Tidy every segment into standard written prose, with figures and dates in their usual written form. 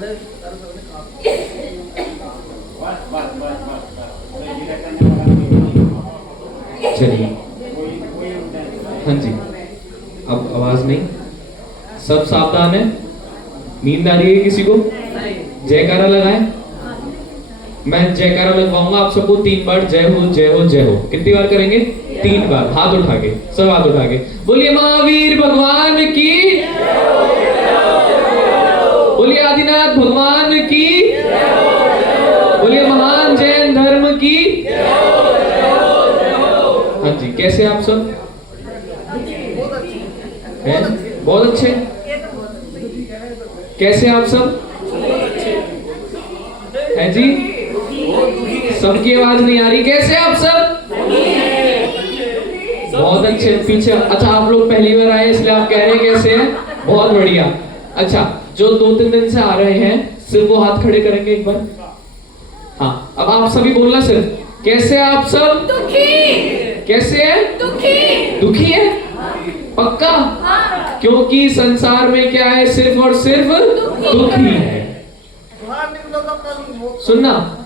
चलिए, हाँ जी, अब आवाज नहीं, सब सावधान है। नींद आ रही है किसी को? जयकारा लगाएं। मैं जयकारा लगवाऊंगा आप सबको 3 बार, जय हो जय हो जय हो। कितनी बार करेंगे? 3 बार। हाथ उठा के, सब हाथ उठा के बोलिए महावीर भगवान की, बोलिए आदिनाथ भगवान की, बोलिए महान जैन धर्म की। हाँ जी, कैसे आप सब हैं? बहुत अच्छे। कैसे आप सब हैं जी? सबकी आवाज नहीं आ रही। कैसे आप सब? बहुत अच्छे। पीछे, अच्छा आप लोग पहली बार आए इसलिए आप कह रहे हैं कैसे हैं? बहुत बढ़िया। अच्छा, जो 2-3 दिन से आ रहे हैं सिर्फ वो हाथ खड़े करेंगे एक बार। हाँ, अब आप सभी बोलना सिर्फ, कैसे आप सब? दुखी। कैसे है? दुखी। दुखी है? पक्का? हाँ। क्योंकि संसार में क्या है? सिर्फ और सिर्फ दुखी है। सुनना,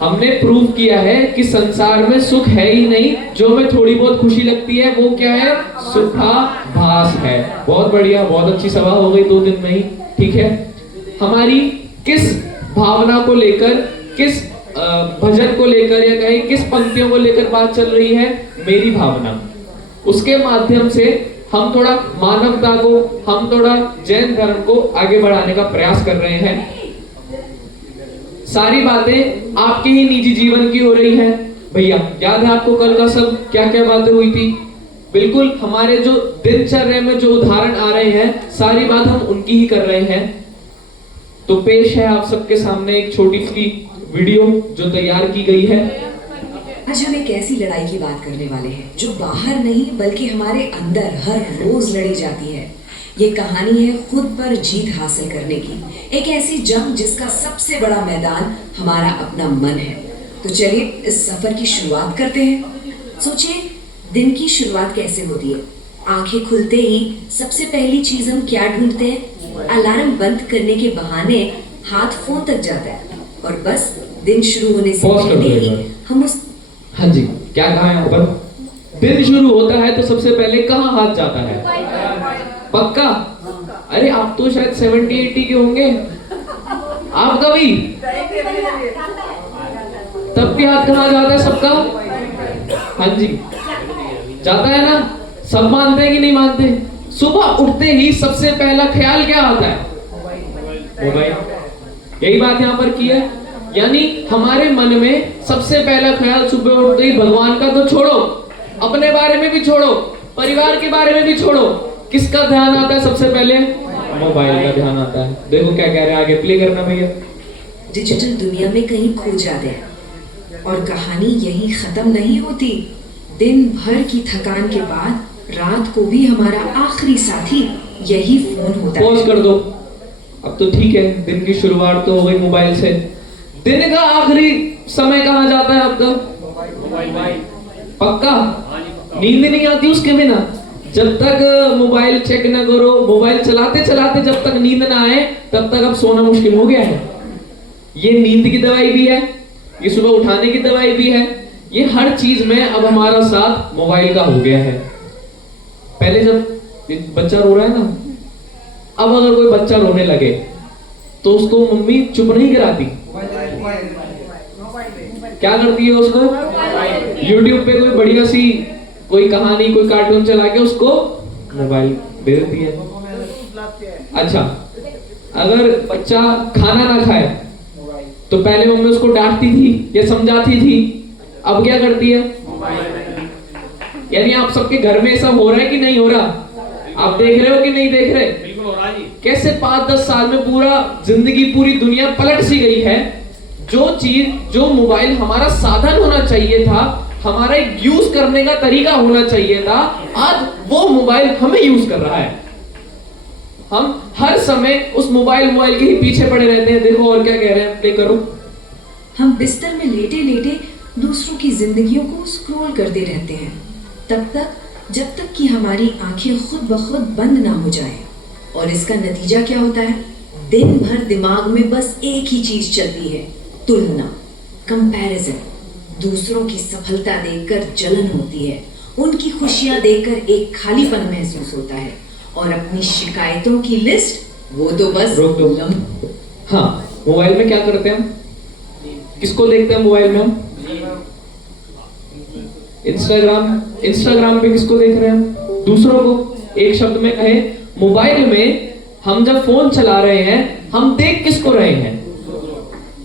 हमने प्रूव किया है कि संसार में सुख है ही नहीं। जो हमें थोड़ी बहुत खुशी लगती है वो क्या है? सुखाभास है। बहुत बढ़िया, बहुत अच्छी सभा हो गई 2 दिन में ही। ठीक है, हमारी किस भावना को लेकर, किस भजन को लेकर या कहीं किस पंक्तियों को लेकर बात चल रही है? मेरी भावना। उसके माध्यम से हम थोड़ा मानवता को, हम थोड़ा जैन धर्म को आगे बढ़ाने का प्रयास कर रहे हैं। सारी बातें आपके ही निजी जीवन की हो रही हैं। भैया याद है आपको कल का सब क्या क्या बातें हुई थी? बिल्कुल हमारे जो दिनचर्या में जो उदाहरण आ रहे हैं, सारी बात हम उनकी ही कर रहे हैं। तो पेश है आप सबके सामने एक छोटी सी वीडियो जो तैयार की गई है। आज हम एक ऐसी लड़ाई की बात करने वाले हैं जो बाहर नहीं बल्कि हमारे अंदर हर रोज लड़ी जाती है। ये कहानी है खुद पर जीत हासिल करने की, एक ऐसी जंग जिसका सबसे बड़ा मैदान हमारा अपना मन है। तो चलिए इस सफर की शुरुआत करते हैं। सोचिए, दिन की शुरुआत कैसे होती है? आंखें खुलते ही सबसे पहली चीज हम क्या ढूंढते हैं? अलार्म बंद करने के बहाने हाथ फोन तक जाता है और बस दिन शुरू होने से पहले ही हम उस... हाँ जी, क्या कहा यहाँ पर? दिन शुरू होता है तो सबसे पहले कहाँ हाथ जाता है? पक्का? अरे आप तो शायद 70-80 के होंगे। आपका भी? तब भी हाथ कहाँ जाता है सबका? हाँ जी, जाता है ना? सब मानते हैं कि नहीं मानते? सुबह उठते ही सबसे पहला ख्याल क्या आता है? मोबाइल। यही बात यहाँ पर की है। यानी हमारे मन में सबसे पहला ख्याल सुबह उठते ही भगवान का तो छोड़ो, अपने बारे में भी छोड़ो, परिवार के बारे में भी छोड़ो, किसका ध्यान आता है सबसे पहले? मोबाइल का ध्यान आता है। देखो क्या कह रहे हैं, आगे प्ले करना भैया। डिजिटल दुनिया में कहीं खो जाते हैं और कहानी यही खत्म नहीं होती। दिन भर की थकान के बाद रात को भी हमारा आखिरी साथी यही फोन होता है। पॉज कर दो। अब तो ठीक है, दिन की शुरुआत तो हो गई मोबाइल से। दिन का आखिरी समय कहाँ जाता है आपका? पक्का? नींद नहीं आती उसके बिना। जब तक मोबाइल चेक ना करो, मोबाइल चलाते चलाते जब तक नींद ना आए तब तक अब सोना मुश्किल हो गया है। ये नींद की दवाई भी है, ये सुबह उठाने की दवाई भी है, ये हर चीज में अब हमारा साथ मोबाइल का हो गया है। पहले जब बच्चा रो रहा है ना, अब अगर कोई बच्चा रोने लगे तो उसको मम्मी चुप नहीं कराती, क्या करती है? उसको YouTube पे कोई बढ़िया सी कोई कहानी, कोई कार्टून चला के उसको मोबाइल दे देती है। अच्छा, अगर बच्चा खाना ना खाए तो पहले मम्मी उसको डांटती थी या समझाती थी, अब क्या करती है? यानी आप सबके घर में ऐसा हो रहा है कि नहीं हो रहा? आप देख रहे हो कि नहीं देख रहे? बिल्कुल हो रहा है जी। कैसे 5-10 साल में पूरा जिंदगी, पूरी दुनिया पलट सी गई है। जो चीज, जो मोबाइल हमारा साधन होना चाहिए था, हमारा यूज करने का तरीका होना चाहिए था, आज वो मोबाइल हमें यूज कर रहा है। हम हर समय उस मोबाइल के ही पीछे पड़े रहते हैं। देखो और क्या कह रहे हैं, प्ले करो। हम बिस्तर में लेटे लेटे दूसरों की जिंदगियों को स्क्रॉल करते रहते हैं, तब तक जब तक कि हमारी आंखें खुद ब खुद बंद ना हो जाएं। और इसका नतीजा क्या होता है? दिन भर दिमाग में बस एक ही चीज चलती है, तुलना, कंपैरिजन। दूसरों की सफलता देखकर जलन होती है, उनकी खुशियां देखकर एक खालीपन महसूस होता है, और अपनी शिकायतों की लिस्ट वो तो बस रोक दो। हाँ, मोबाइल में क्या करते हैं हम? किसको देखते हैं मोबाइल में हम? इंस्टाग्राम पे किसको देख रहे हैं हम? दूसरों को। एक शब्द में कहे, मोबाइल में हम जब फोन चला रहे हैं, हम देख किसको रहे हैं?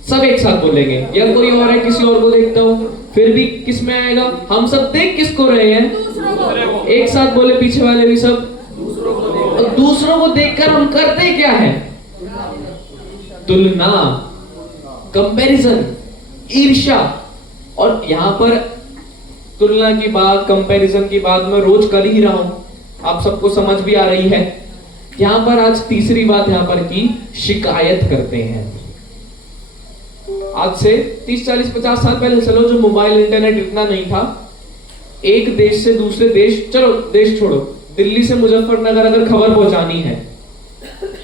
सब एक साथ बोलेंगे, या कोई और है किसी और को देखता हूं, फिर भी किस में आएगा? हम सब देख किसको रहे हैं? एक साथ बोले पीछे वाले भी सब। और दूसरों को देखकर हम करते क्या है? तुलना, कंपैरिजन, ईर्ष्या। और यहां पर तुलना की बात, कंपैरिजन की बात मैं रोज कर ही रहा हूं, आप सबको समझ भी आ रही है। यहां पर आज तीसरी बात यहां पर की, शिकायत करते हैं। आज से 30, 40, 50 साल पहले चलो, जो मोबाइल इंटरनेट इतना नहीं था, एक देश से दूसरे देश, चलो देश छोड़ो, दिल्ली से मुजफ्फरनगर अगर खबर पहुंचानी है,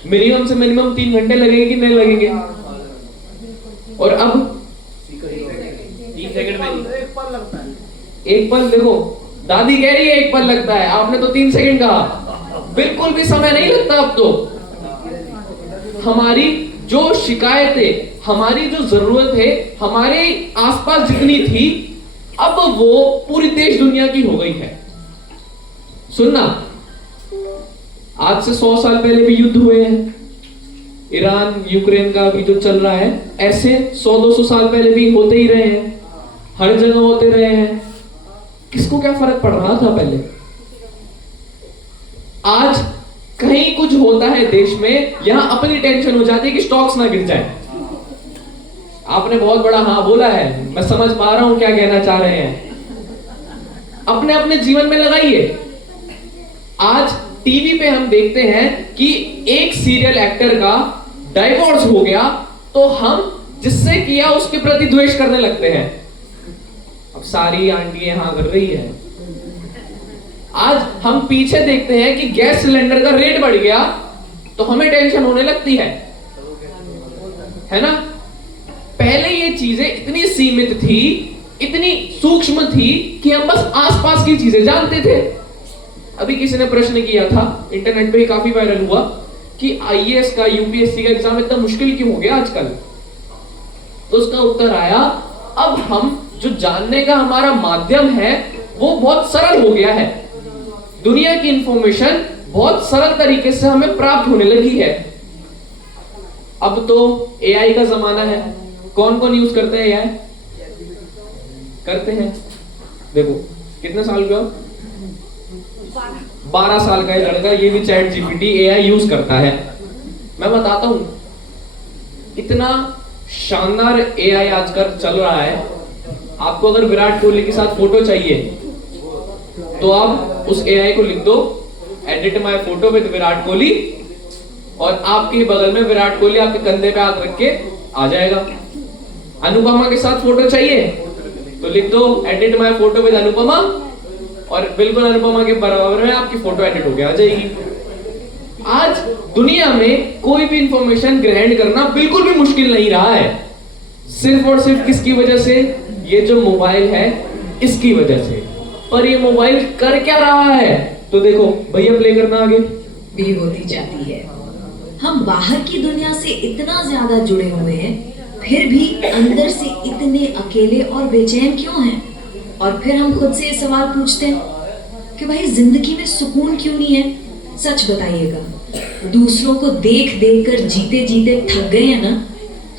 मिनिमम से मिनिमम 3 घंटे लगेंगे कि नहीं लगेंगे? और अब 3 सेकंड में, एक पल। देखो, दादी कह रही है 1 पल लगता है, आपने तो 3 सेकंड कहा। बिल्कुल भी समय नहीं लगता अब तो। हमारी जो शिकायतें, हमारी जो जरूरत है, हमारे आसपास जितनी थी, अब वो पूरी देश दुनिया की हो गई है। सुनना, आज से 100 साल पहले भी युद्ध हुए हैं, ईरान यूक्रेन का भी जो चल रहा है, ऐसे 100-200 साल पहले भी होते ही रहे हैं, हर जगह होते रहे हैं। किसको क्या फर्क पड़ रहा था पहले? आज कहीं कुछ होता है देश में, यहां अपनी टेंशन हो जाती है कि स्टॉक्स ना गिर जाए। आपने बहुत बड़ा हाँ बोला है, मैं समझ पा रहा हूं क्या कहना चाह रहे हैं। अपने अपने जीवन में लगाइए। आज टीवी पे हम देखते हैं कि एक सीरियल एक्टर का डाइवोर्स हो गया, तो हम जिससे किया उसके प्रति द्वेष करने लगते हैं। अब सारी आंटी हाँ कर रही है। आज हम पीछे देखते हैं कि गैस सिलेंडर का रेट बढ़ गया, तो हमें टेंशन होने लगती है ना? पहले ये चीजें इतनी सीमित थी, इतनी सूक्ष्म थी कि हम बस आसपास की चीजें जानते थे। अभी किसी ने प्रश्न किया था, इंटरनेट पे ही काफी वायरल हुआ, कि आईएएस का, यूपीएससी का एग्जाम इतना मुश्किल क्यों हो गया आजकल? तो उसका उत्तर आया, अब हम जो जानने का हमारा माध्यम है वो बहुत सरल हो गया है। दुनिया की इंफॉर्मेशन बहुत सरल तरीके से हमें प्राप्त होने लगी है। अब तो एआई का जमाना है। कौन कौन यूज करते हैं एआई? करते हैं। देखो कितने साल का? 12 साल का लड़का, ये भी चैट जीपीटी एआई यूज करता है। मैं बताता हूं, इतना शानदार एआई आजकल चल रहा है। आपको अगर विराट कोहली के साथ फोटो चाहिए, तो आप उस एआई को लिख दो, edit my photo with Virat Kohli, और आपके बगल में विराट कोहली आपके कंधे पे हाथ रख के आ जाएगा। अनुपमा के साथ फोटो चाहिए, तो लिख दो, edit my photo with Anupama, और बिल्कुल अनुपमा के बराबर में आपकी फोटो एडिट होके आ जाएगी। आज दुनिया में कोई भी इंफॉर्मेशन ग्रहण करना बिल्कुल भी मुश्किल नहीं रहा है, सिर्फ और सिर्फ किसकी वजह से? ये जो मोबाइल है इसकी वजह से। पर ये मोबाइल कर क्या रहा है? तो देखो भैया, प्ले करना आगे। भी होती जाती है। हम बाहर की दुनिया से इतना ज्यादा जुड़े हुए हैं, फिर भी अंदर से इतने अकेले और बेचैन क्यों हैं? और फिर हम खुद से ये सवाल पूछते हैं कि भाई जिंदगी में सुकून क्यों नहीं है? सच बताइएगा, दूसरों को देख देख कर जीते जीते थक गए हैं ना?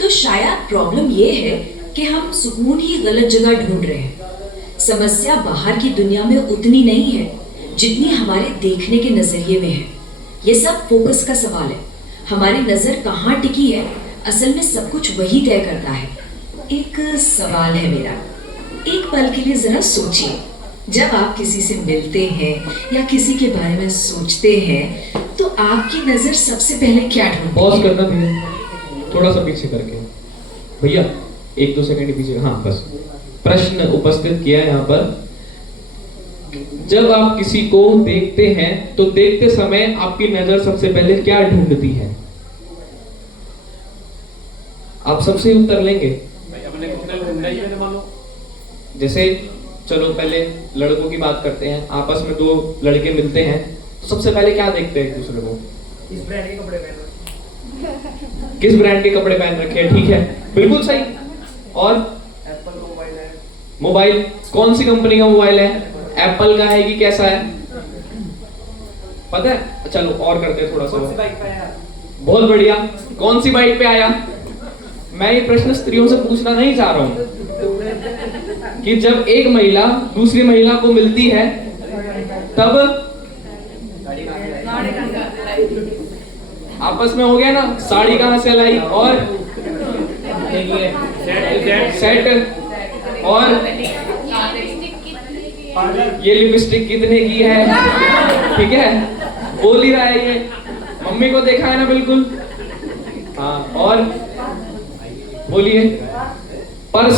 तो शायद प्रॉब्लम ये है कि हम सुकून ही गलत जगह ढूंढ रहे हैं। समस्या बाहर की दुनिया में उतनी नहीं है जितनी हमारे देखने के नजरिए में है। ये सब फोकस का सवाल है। हमारी नजर कहाँ टिकी है, असल में सब कुछ वही तय करता है। एक सवाल है मेरा, एक पल के लिए जरा सोचिए, जब आप किसी से मिलते हैं या किसी के बारे में सोचते हैं, तो आपकी नजर सबसे पहले क्या ढूंढती है? पॉज करना भैया, थोड़ा सा पीछे करके। भैया 1-2 सेकंड पीछे। हाँ बस। प्रश्न उपस्थित किया है यहाँ पर, जब आप किसी को देखते हैं तो देखते समय आपकी नजर सबसे पहले क्या ढूंढती है? आप सबसे ही उत्तर लेंगे। अपने कुत्ते को ढूंढा ही मैंने, मान लो। जैसे चलो पहले लड़कों की बात करते हैं, आपस में दो लड़के मिलते हैं तो सबसे पहले क्या देखते हैं एक दूसरे को? किस ब्रांड के कपड़े पहन रखे, किस ब्रांड के कपड़े पहन रखे हैं, ठीक है, बिल्कुल सही। और एप्पल का मोबाइल है, मोबाइल, कौन सी कंपनी का मोबाइल है? एप्पल का है कि कैसा है, पता है? चलो और करते हैं थोड़ा कौन सी सा। बाइक पे आया, बहुत बढ़िया, कौन सी बाइक पे आया? मैं ये प्रश्न स्त्रियों से पूछना नहीं चाह रहा हूं कि जब एक महिला दूसरी महिला को मिलती है तब आपस में हो गया ना, साड़ी कहां से लाई और सेट और ये लिपस्टिक कितने की है, ठीक है, बोल ही रहा है ये, मम्मी को देखा है ना, बिल्कुल। हाँ, और बोलिए, पर्स,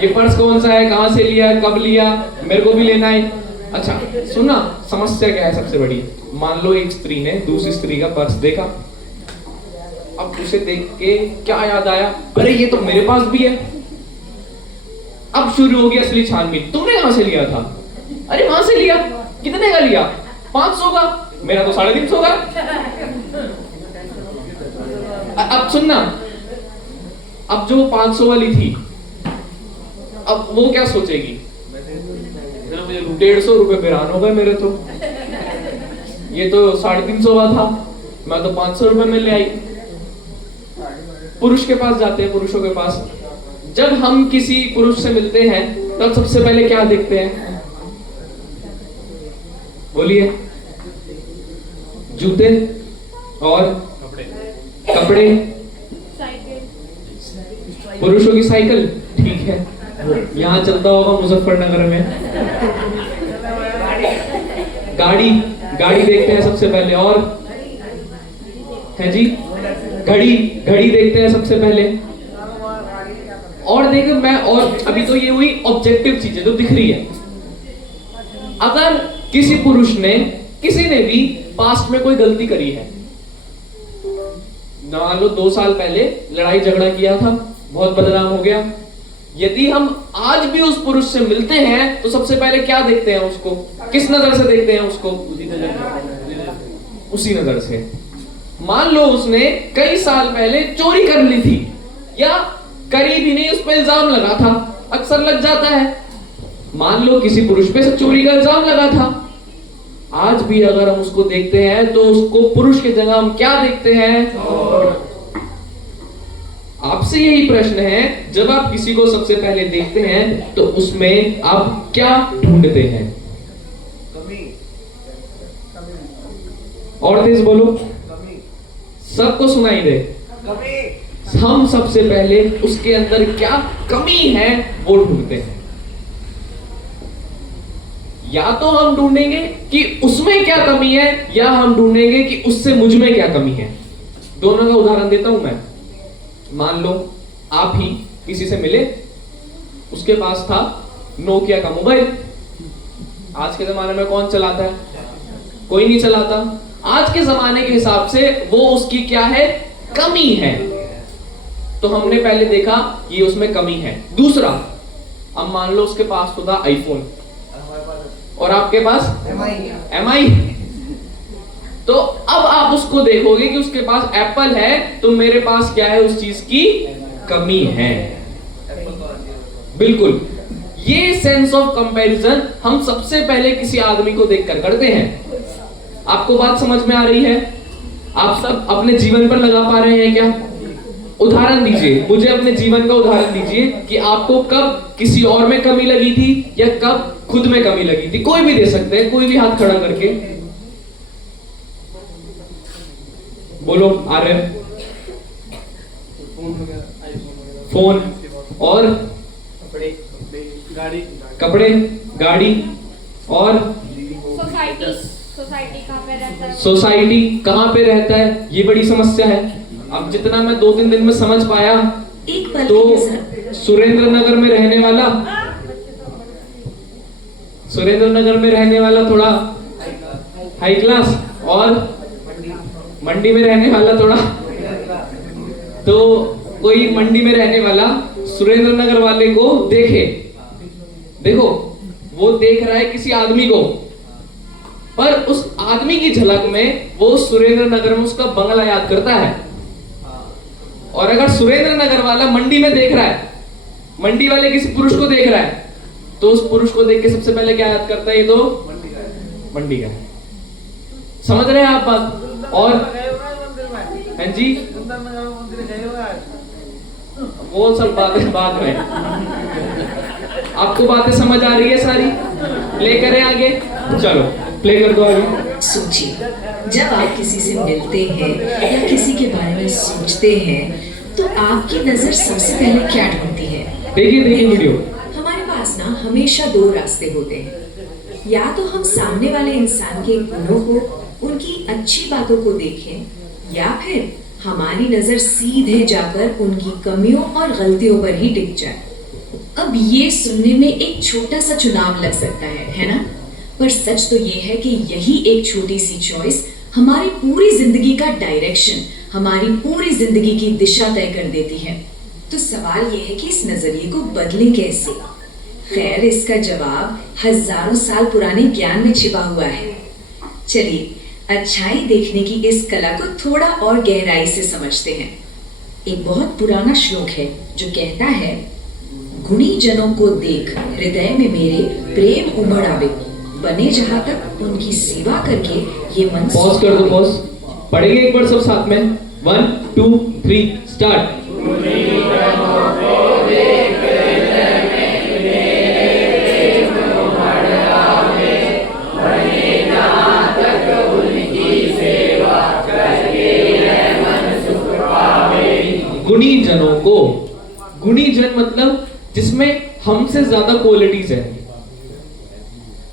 ये पर्स कौन सा है, कहां से लिया, कब लिया, मेरे को भी लेना है। अच्छा सुना, समस्या क्या है सबसे बड़ी? मान लो एक स्त्री ने दूसरी स्त्री का पर्स देखा, अब उसे देख के क्या याद आया, अरे ये तो मेरे पास भी है। अब शुरू होगी असली छानबीन, तुमने कहां से लिया था? अरे वहां से लिया, कितने का लिया? 500 का, मेरा तो 350 का। अब सुनना, अब जो 500 वाली थी, अब वो क्या सोचेगी? 150 रुपए बिरान हो गए मेरे तो, ये तो 350 का था, मैं तो 500 रुपए में ले आई। पुरुष के पास जाते हैं, पुरुषों के पास, जब हम किसी पुरुष से मिलते हैं तब सबसे पहले क्या देखते हैं? बोलिए, जूते और कपड़े, पुरुषों की साइकिल, ठीक है, यहाँ चलता होगा मुजफ्फरनगर में। गाड़ी, गाड़ी देखते हैं सबसे पहले, और है जी, घड़ी, घड़ी देखते हैं सबसे पहले। और देखो मैं, और अभी तो ये हुई ऑब्जेक्टिव चीजें जो दिख रही है। अगर किसी पुरुष ने, किसी ने भी पास्ट में कोई गलती करी है, मान लो 2 साल पहले लड़ाई झगड़ा किया था, बहुत बदनाम हो गया, यदि हम आज भी उस पुरुष से मिलते हैं तो सबसे पहले क्या देखते हैं उसको? किस नजर से देखते हैं उसको? उसी नजर से। मान लो उसने कई साल पहले चोरी कर ली थी, या करी भी नहीं, उस पर इल्जाम लगा था, अक्सर लग जाता है। मान लो किसी पुरुष पे चोरी का इल्जाम लगा था, आज भी अगर हम उसको देखते हैं तो उसको पुरुष की जगह हम क्या देखते हैं? आपसे यही प्रश्न है, जब आप किसी को सबसे पहले देखते हैं तो उसमें आप क्या ढूंढते हैं? और तेज बोलो, सबको सुनाई दे। हम सबसे पहले उसके अंदर क्या कमी है वो ढूंढते हैं। या तो हम ढूंढेंगे कि उसमें क्या कमी है, या हम ढूंढेंगे कि उससे मुझ में क्या कमी है। दोनों का उदाहरण देता हूं मैं। मान लो आप ही किसी से मिले, उसके पास था नोकिया का मोबाइल। आज के जमाने में कौन चलाता है? कोई नहीं चलाता। आज के जमाने के हिसाब से वो उसकी क्या है? कमी है। तो हमने पहले देखा ये उसमें कमी है। दूसरा, अब मान लो उसके पास तो था आईफोन और आपके पास MI, तो अब आप उसको देखोगे कि उसके पास एप्पल है, तो मेरे पास क्या है? उस चीज की कमी है। बिल्कुल, ये सेंस ऑफ कंपैरिजन हम सबसे पहले किसी आदमी को देखकर करते हैं। आपको बात समझ में आ रही है? आप सब अपने जीवन पर लगा पा रहे हैं क्या? उदाहरण दीजिए, मुझे अपने जीवन का उदाहरण दीजिए कि आपको कब किसी और में कमी लगी थी या कब खुद में कमी लगी थी। कोई भी दे सकते हैं, कोई भी हाथ खड़ा करके बोलो। आ रहे? फोन और गाड़ी, कपड़े, गाड़ी और सोसाइटी, सोसाइटी कहाँ पे रहता है? सोसाइटी कहाँ पे रहता है? ये बड़ी समस्या है। अब जितना मैं 2-3 दिन में समझ पाया, एक पल तो के लिए सुरेंद्र नगर में रहने वाला थोड़ा हाई क्लास, और मंडी में रहने वाला थोड़ा, तो कोई मंडी में रहने वाला सुरेंद्र नगर वाले को देखे, देखो वो देख रहा है किसी आदमी को, पर उस आदमी की झलक में वो सुरेंद्र नगर में उसका बंगला याद करता है। और अगर सुरेंद्र नगर वाला मंडी में देख रहा है, मंडी वाले किसी पुरुष को देख रहा है, तो उस पुरुष को देख के सबसे पहले क्या याद करता है? ये तो मंडी का है। समझ रहे हैं आप बात? और हाँ जी, वो सब बातें बाद में। आपको बातें समझ आ रही है सारी? प्ले करें आगे, चलो प्ले कर दो आगे। सोचिए, जब आप किसी से मिलते हैं या किसी के बारे में सोचते हैं तो आपकी नजर सबसे पहले क्या ढूंढती है? देखिए वीडियो। हमारे पास ना हमेशा दो रास्ते होते हैं, या तो हम सामने वाले इंसान के गुणों को, उनकी अच्छी बातों को देखें, या फिर हमारी नजर सीधे जाकर उनकी कमियों और गलतियों पर ही टिक जाए। अब ये सुनने में एक छोटा सा चुनाव लग सकता है ना? पर सच तो ये है कि यही एक छोटी सी चॉइस हमारी पूरी जिंदगी का डायरेक्शन, हमारी पूरी जिंदगी की दिशा तय कर देती है। तो सवाल ये है कि इस नजरिए को बदलें कैसे? खैर, इसका जवाब हजारों साल पुराने ज्ञान में छिपा हुआ है। चलिए अच्छाई देखने की इस कला को थोड़ा और गहराई से समझते हैं। एक बहुत पुराना श्लोक है जो कहता है, गुणी जनों को देख हृदय में मेरे प्रेम उमड़ आवे, बने जहां तक उनकी सेवा करके ये मन। पॉज कर दो, पॉज। पढ़ेंगे एक बार सब साथ में। 1 2 3 स्टार्ट। गुणी जनों को, गुणी जन मतलब जिसमें हमसे ज्यादा क्वालिटीज है।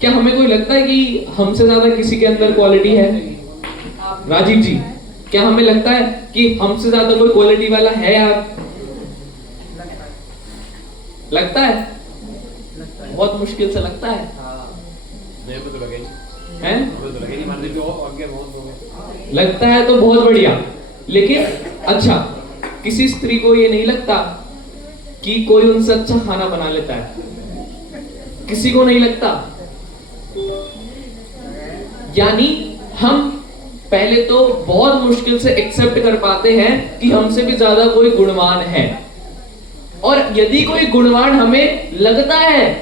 क्या हमें कोई लगता है कि हमसे ज्यादा किसी के अंदर क्वालिटी है? राजीव जी, क्या हमें लगता है कि हमसे ज्यादा कोई क्वालिटी वाला है यार? लगता है? बहुत मुश्किल से लगता है। मेरे को तो लगे हैं? मेरे को तो लगे नहीं, मान लीजिए आगे बहुत होंगे। लगता है तो बहुत बढ़िया, लेकिन अच्छा किसी स्त्री को ये नहीं लगता कि कोई उनसे अच्छा खाना बना लेता है? किसी को नहीं लगता। यानी हम पहले तो बहुत मुश्किल से एक्सेप्ट कर पाते हैं कि हमसे भी ज्यादा कोई गुणवान है, और यदि कोई गुणवान हमें लगता है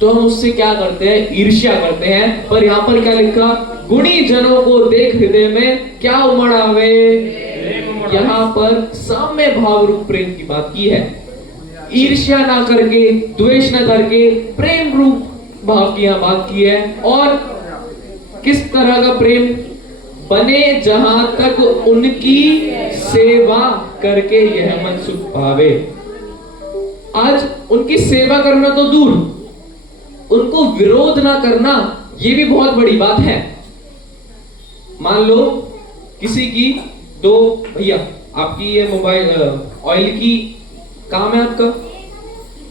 तो हम उससे क्या करते हैं? ईर्ष्या करते हैं। पर यहाँ पर क्या लिखा? गुणी जनों को देख हृदय में क्या उमड़ आवे। यहाँ पर साम्य भाव रूप प्रेम की बात की है। ईर्ष्या ना करके, द्वेष ना करके, प्रेम रूप भाव की यहाँ बात की है। और किस तरह का प्रेम? बने जहां तक उनकी सेवा करके यह मन सुख पावे। आज उनकी सेवा करना तो दूर, उनको विरोध ना करना ये भी बहुत बड़ी बात है। मान लो किसी की दो, भैया आपकी ये मोबाइल ऑयल की काम है आपका।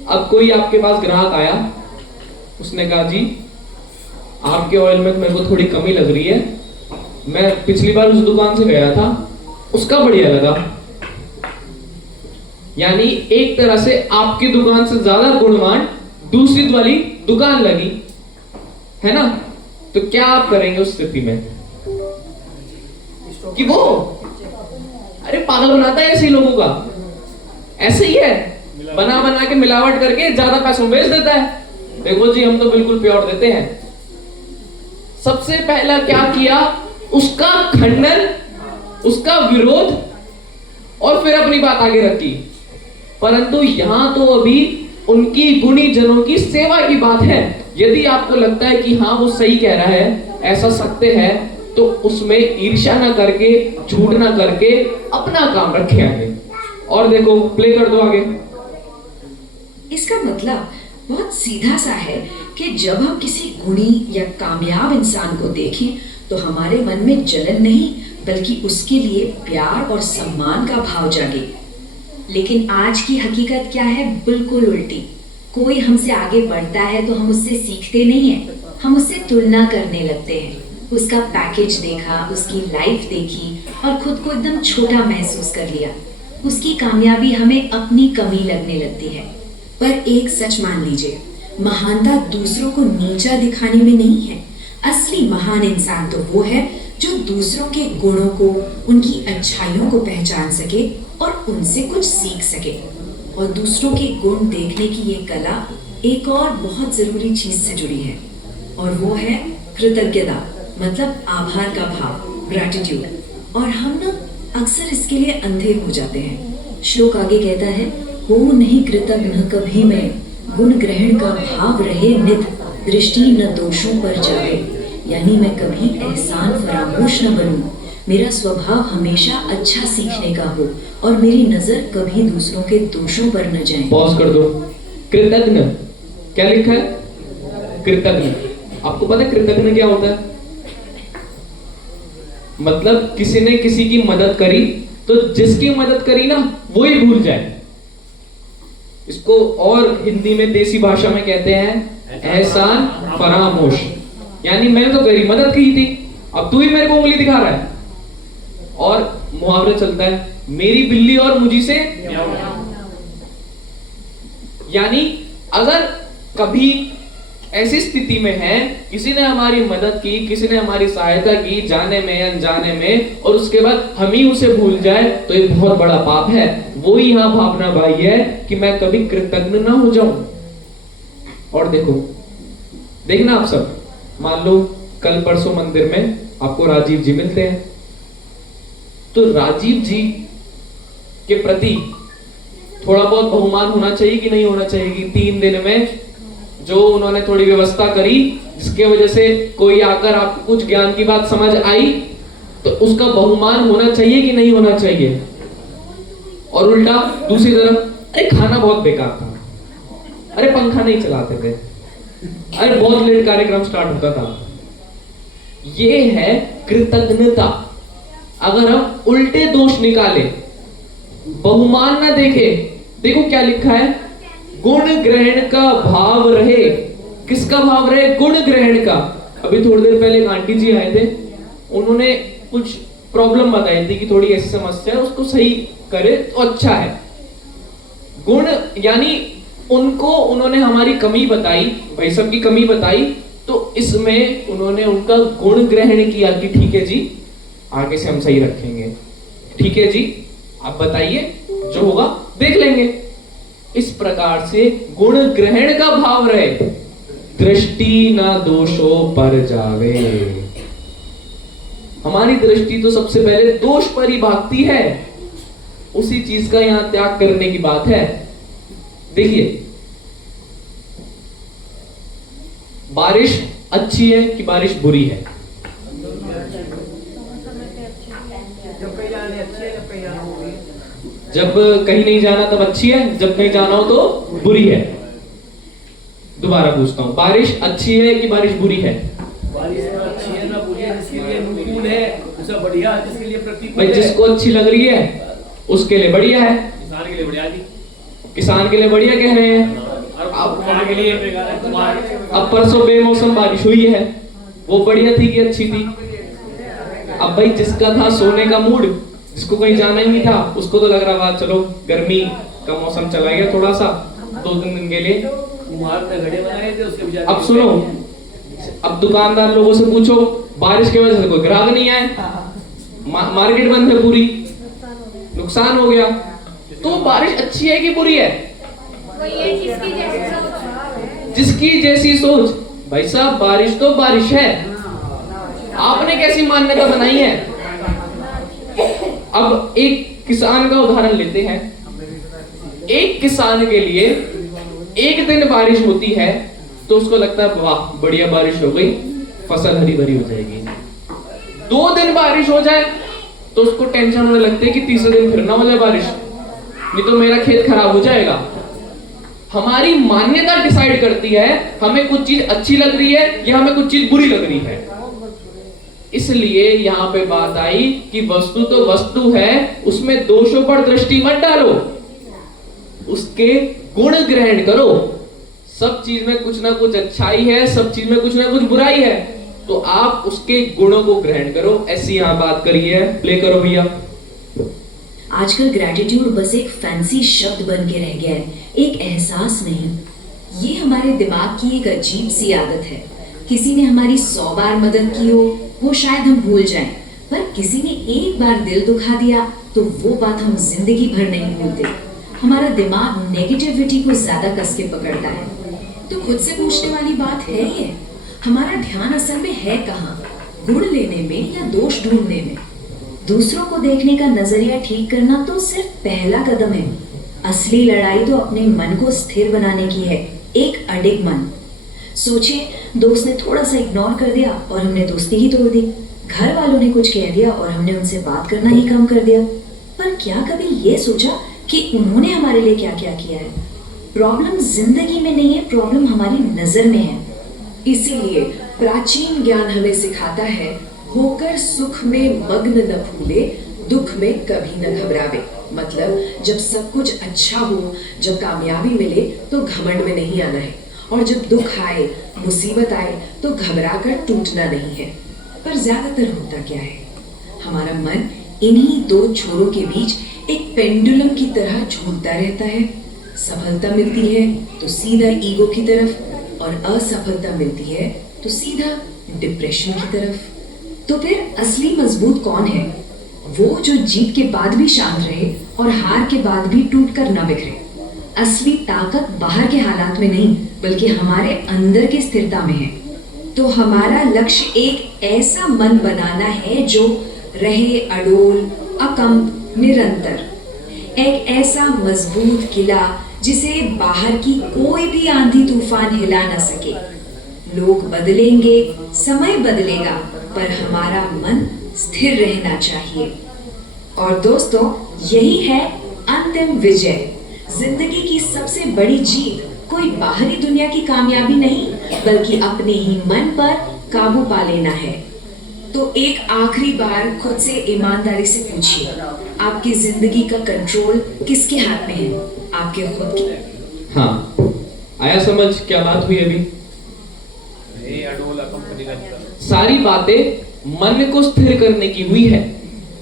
अब कोई आपके पास ग्राहक आया, उसने कहा जी आपके ऑयल में मेरे को थोड़ी कमी लग रही है, मैं पिछली बार उस दुकान से गया था, उसका बढ़िया लगा। यानी एक तरह से आपकी दुकान से ज्यादा गुणवान दूसरी वाली दुकान लगी, है ना? तो क्या आप करेंगे उस स्थिति में? कि वो अरे पागल बनाता है ऐसे लोगों का, ऐसे ही है, बना बना के मिलावट करके ज्यादा पैसों में बेच देता है। देखो जी हम तो बिल्कुल प्योर देते हैं। सबसे पहला क्या किया? उसका खंडन, उसका विरोध, और फिर अपनी बात आगे रखी। परंतु यहां तो अभी उनकी गुणी जनों की सेवा की बात है। यदि आपको लगता है कि हाँ वो सही कह रहा है, ऐसा सत्य है, तो उसमें ईर्ष्या ना करके, झूठ ना करके अपना काम रखे आगे। और देखो प्ले कर दो आगे। इसका मतलब बहुत सीधा सा है कि जब हम किसी गुणी या कामयाब इंसान को देखें तो हमारे मन में जलन नहीं बल्कि उसके लिए प्यार और सम्मान का भाव जागे। लेकिन आज की हकीकत क्या है? बिल्कुल उल्टी। कोई हमसे आगे बढ़ता है तो हम उससे सीखते नहीं हैं, हम उससे तुलना करने लगते हैं। उसका पैकेज देखा, उसकी लाइफ देखी और खुद को एकदम छोटा महसूस कर लिया। उसकी कामयाबी हमें अपनी कमी लगने लगती है। पर एक सच मान लीजिए, महानता दूसरों को नीचा दिखाने में नहीं है। असली महान इंसान तो वो है जो दूसरों के गुणों को, उनकी अच्छाइयों को पहचान सके और उनसे कुछ सीख सके। और दूसरों के गुण देखने की ये कला एक और बहुत जरूरी चीज से जुड़ी है, और वो है कृतज्ञता, मतलब आभार का भाव, ग्रैटिट्यूड। और हम ना अक्सर इसके लिए अंधे हो जाते हैं। श्लोक आगे कहता है, हो नहीं कृतज्ञ कभी मैं, गुण ग्रहण का भाव रहे नित, दृष्टि न दोषों पर जाए। यानी मैं कभी एहसान फरामोश न बनूं, मेरा स्वभाव हमेशा अच्छा सीखने का हो और मेरी नजर कभी दूसरों के दोषों पर न जाए। पॉज कर दो। कृतज्ञ क्या लिखा है? कृतज्ञ। आपको पता है कृतज्ञ क्या होता है? मतलब किसी ने किसी की मदद करी तो जिसकी मदद करी ना वो ही भूल जाए। इसको और हिंदी में देसी भाषा में कहते हैं एहसान फरामोश। यानी मैंने तो करी, मदद की थी, अब तू ही मेरे को उंगली दिखा रहा है। और मुहावरा चलता है, मेरी बिल्ली और मुझी से। यानी अगर कभी ऐसी स्थिति में है, किसी ने हमारी मदद की, किसी ने हमारी सहायता की जाने में अनजाने में, और उसके बाद हम ही उसे भूल जाए तो ये बहुत बड़ा पाप है। वो ही यहाँ भावना भाई है कि मैं कभी कृतज्ञ ना हो जाऊं। और देखना आप सब, मान लो कल परसों मंदिर में आपको राजीव जी मिलते हैं, तो राजीव जी के प्रति थोड़ा बहुत बहुमान होना चाहिए कि नहीं होना चाहिए? कि 3 दिन में जो उन्होंने थोड़ी व्यवस्था करी, जिसके वजह से कोई आकर आपको कुछ ज्ञान की बात समझ आई, तो उसका बहुमान होना चाहिए कि नहीं होना चाहिए? और उल्टा दूसरी तरफ, अरे खाना बहुत बेकार था, अरे पंखा नहीं चलाते थे, अरे बहुत लेट कार्यक्रम स्टार्ट होता था। ये है कृतज्ञता। अगर हम उल्टे दोष निकाले, बहुमान ना देखे, देखो क्या लिखा है, गुण ग्रहण का भाव रहे। किसका भाव रहे? गुण ग्रहण का। अभी थोड़ी देर पहले एक आंटी जी आए थे, उन्होंने कुछ प्रॉब्लम बताई थी कि थोड़ी ऐसी समस्या है, उसको सही करे तो अच्छा है। गुण यानी उन्होंने हमारी कमी बताई, भाई सब की कमी बताई, तो इसमें उन्होंने उनका गुण ग्रहण किया कि ठीक है जी, आगे से हम सही रखेंगे, ठीक है जी आप बताइए, जो होगा देख लेंगे। इस प्रकार से गुण ग्रहण का भाव रहे, दृष्टि ना दोषों पर जावे। हमारी दृष्टि तो सबसे पहले दोष पर ही भागती है, उसी चीज का यहां त्याग करने की बात है। देखिए, बारिश अच्छी है कि बारिश बुरी है? जब कहीं नहीं जाना तब अच्छी है, जब कहीं जाना हो तो बुरी है। दोबारा पूछता हूँ, बारिश अच्छी है कि बारिश बुरी है? बारिश ना अच्छी है ना बुरी है, जिसके लिए अनुकूल है उसे बढ़िया, जिसके लिए प्रतिकूल भाई है जिसको अच्छी लग रही है उसके लिए बढ़िया है, किसान के लिए बढ़िया जी, किसान के लिए बढ़िया कह रहे हैं। और कुमार के लिए बेकार है। कुमार अब परसों बेमौसम बारिश हुई है, वो बढ़िया थी कि अच्छी थी? अब भाई जिसका था सोने का मूड, जिसको कहीं जाना ही नहीं था, उसको तो लग रहा था चलो गर्मी का मौसम चला गया थोड़ा सा 2-3 दिन के लिए। कुमार ने घड़े बनाए थे उसके बेचारे। अब सुनो, अब दुकानदार लोगों से पूछो, बारिश की वजह से कोई ग्राहक नहीं आए, मार्केट बंद है पूरी, नुकसान हो गया। तो बारिश अच्छी है कि बुरी है? जिसकी जैसी सोच। भाई साहब बारिश तो बारिश है, आपने कैसी मान्यता बनाई है? अब एक किसान का उदाहरण लेते हैं। एक किसान के लिए एक दिन बारिश होती है तो उसको लगता है वाह बढ़िया बारिश हो गई, फसल हरी भरी हो जाएगी। 2 दिन बारिश हो जाए तो उसको टेंशन होने लगती है कि तीसरे दिन फिर ना हो जाए बारिश, नहीं तो मेरा खेत खराब हो जाएगा। हमारी मान्यता डिसाइड करती है हमें कुछ चीज अच्छी लग रही है या हमें कुछ चीज बुरी लग रही है। इसलिए यहाँ पे बात आई कि वस्तु तो वस्तु है, उसमें दोषों पर दृष्टि मत डालो, उसके गुण ग्रहण करो। सब चीज में कुछ ना कुछ अच्छाई है, सब चीज में कुछ ना कुछ बुराई है, तो आप उसके गुणों को ग्रहण करो। ऐसी यहाँ बात करी है, प्ले करो भैया। आजकल ग्रैटिट्यूड बस एक फैंसी शब्द बन के रह गया है, एक एहसास नहीं। ये हमारे दिमाग की एक अजीब सी आदत है। किसी ने हमारी 100 बार मदद की हो वो शायद हम भूल जाएं, पर किसी ने एक बार दिल दुखा दिया तो वो बात हम जिंदगी भर नहीं भूलते। हमारा दिमाग नेगेटिविटी को ज्यादा कस के पकड़ता है। तो खुद से पूछने वाली बात है ये, हमारा ध्यान असल में है कहाँ? गुण लेने में या दोष ढूंढने में? दूसरों को देखने का नजरिया ठीक करना तो सिर्फ पहला कदम है। असली लड़ाई तो अपने मन को स्थिर बनाने की है, एक अडिग मन। सोचिए, दोस्त ने थोड़ा सा इग्नोर कर दिया और हमने दोस्ती ही तोड़ दी। घर वालों ने कुछ कह दिया और हमने उनसे बात करना ही कम कर दिया। पर क्या कभी ये सोचा कि उन्होंने हमारे लिए क्या क्या किया है? प्रॉब्लम जिंदगी में नहीं है, प्रॉब्लम हमारी नजर में है। इसीलिए प्राचीन ज्ञान हमें सिखाता है, होकर सुख में मग्न न भूले, दुख में कभी न घबरावे। मतलब जब सब कुछ अच्छा हो, जब कामयाबी मिले तो घमंड में नहीं आना है, और जब दुख आए, मुसीबत आए तो घबरा कर टूटना नहीं है। पर ज्यादातर होता क्या है, हमारा मन इन्हीं दो छोरों के बीच एक पेंडुलम की तरह झूलता रहता है। सफलता मिलती है तो सीधा ईगो की तरफ, और असफलता मिलती है तो सीधा डिप्रेशन की तरफ। तो फिर असली मजबूत कौन है? वो जो जीत के बाद भी शांत रहे और हार के बाद भी टूटकर न बिखरे। असली ताकत बाहर के हालात में नहीं, बल्कि हमारे अंदर की स्थिरता में है। तो हमारा लक्ष्य एक ऐसा मन बनाना है जो रहे अडोल, अकंप, निरंतर। एक ऐसा मजबूत किला जिसे बाहर की कोई भी आंधी तूफान हिला न सके। लोग बदलेंगे, समय बदलेगा, पर हमारा मन स्थिर रहना चाहिए। और दोस्तों, यही है अंतिम विजय। जिंदगी की सबसे बड़ी जीत कोई बाहरी दुनिया की कामयाबी नहीं, बल्कि अपने ही मन पर काबू पा लेना है। तो एक आखिरी बार खुद से ईमानदारी से पूछिए, आपकी जिंदगी का कंट्रोल किसके हाथ में है? आपके खुद की। हाँ, आया समझ क्या बात हुई अभी? सारी बातें मन को स्थिर करने की हुई है,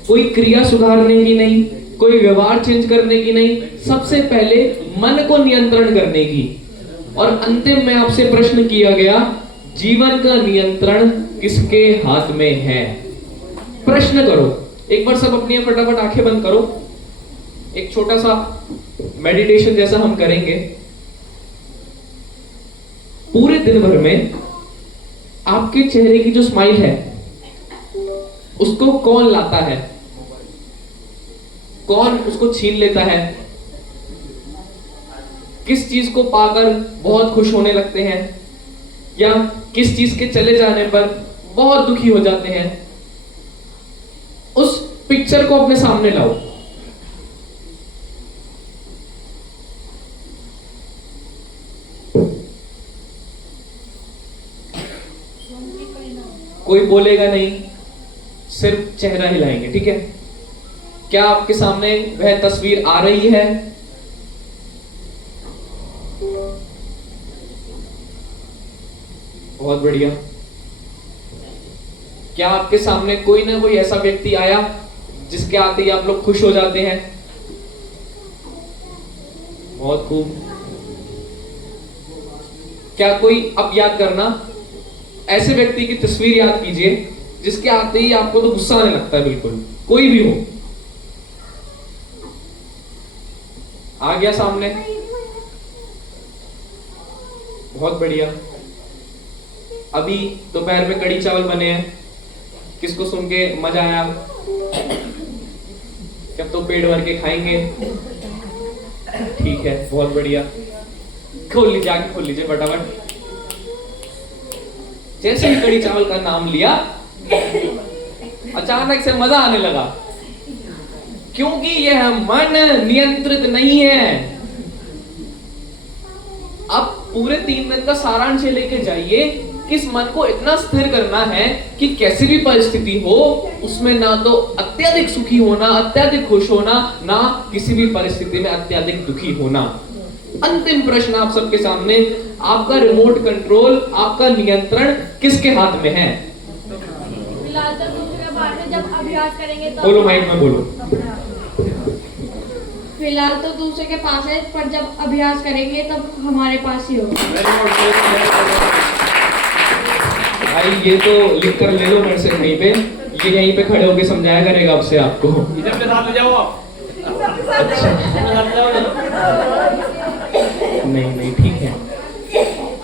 कोई क्रिया सुधारने की नहीं, कोई व्यवहार चेंज करने की नहीं, सबसे पहले मन को नियंत्रण करने की। और अंतिम में आपसे प्रश्न किया गया, जीवन का नियंत्रण किसके हाथ में है? प्रश्न करो। एक बार सब अपनी फटाफट आंखें बंद करो। एक छोटा सा मेडिटेशन जैसा हम करेंगे। पूरे दिन भर में आपके चेहरे की जो स्माइल है उसको कौन लाता है? कौन उसको छीन लेता है? किस चीज को पाकर बहुत खुश होने लगते हैं, या किस चीज के चले जाने पर बहुत दुखी हो जाते हैं? उस पिक्चर को अपने सामने लाओ। कोई बोलेगा नहीं, सिर्फ चेहरा हिलाएंगे, ठीक है? क्या आपके सामने वह तस्वीर आ रही है? बहुत बढ़िया। क्या आपके सामने कोई ना कोई ऐसा व्यक्ति आया जिसके आते ही आप लोग खुश हो जाते हैं? बहुत खूब। क्या कोई, अब याद करना, ऐसे व्यक्ति की तस्वीर याद कीजिए जिसके आते ही आपको तो गुस्सा आने लगता है, बिल्कुल, कोई भी हो। आ गया सामने? बहुत बढ़िया। अभी दोपहर में कड़ी चावल बने हैं, किसको सुन के मजा आया? जब तो पेट भर के खाएंगे, ठीक है, बहुत बढ़िया। खोल लीजिए, आगे खोल लीजिए फटाफट। जैसे ही कड़ी चावल का नाम लिया, अचानक से मजा आने लगा, क्योंकि यह मन नियंत्रित नहीं है। अब पूरे 3 दिन का सारांश लेके जाइए, किस मन को इतना स्थिर करना है कि कैसी भी परिस्थिति हो उसमें ना तो अत्यधिक सुखी होना, अत्यधिक खुश होना, ना किसी भी परिस्थिति में अत्यधिक दुखी होना। अंतिम प्रश्न आप सबके सामने, आपका रिमोट कंट्रोल, आपका नियंत्रण किसके हाथ में है? फिलहाल तो दूसरे बार में जब अभ्यास करेंगे तो बोलो, माइक में बोलो। फिलहाल तो दूसरे के पास है, पर जब अभ्यास करेंगे तब हमारे पास ही होगा। भाई ये तो लिख कर ले लो मेरे से कहीं पे, ये यहीं पे खड़े होके समझाया करेगा अब से आपको। इधर के साथ ले जाओ आप। नहीं नहीं ठीक है।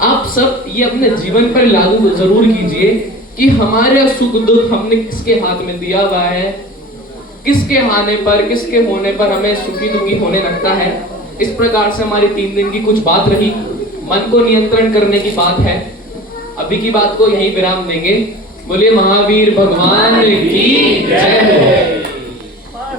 आप सब ये अपने जीवन पर लागू जरूर कीजिए कि हमारे सुख दुख हमने किसके हाथ में दिया हुआ है, किसके आने पर, किसके होने पर हमें सुखी दुखी होने लगता है। इस प्रकार से हमारी 3 दिन की कुछ बात रही, मन को नियंत्रण करने की बात है। अभी की बात को यहीं विराम देंगे। बोलिए महावीर भगवान की जय हो।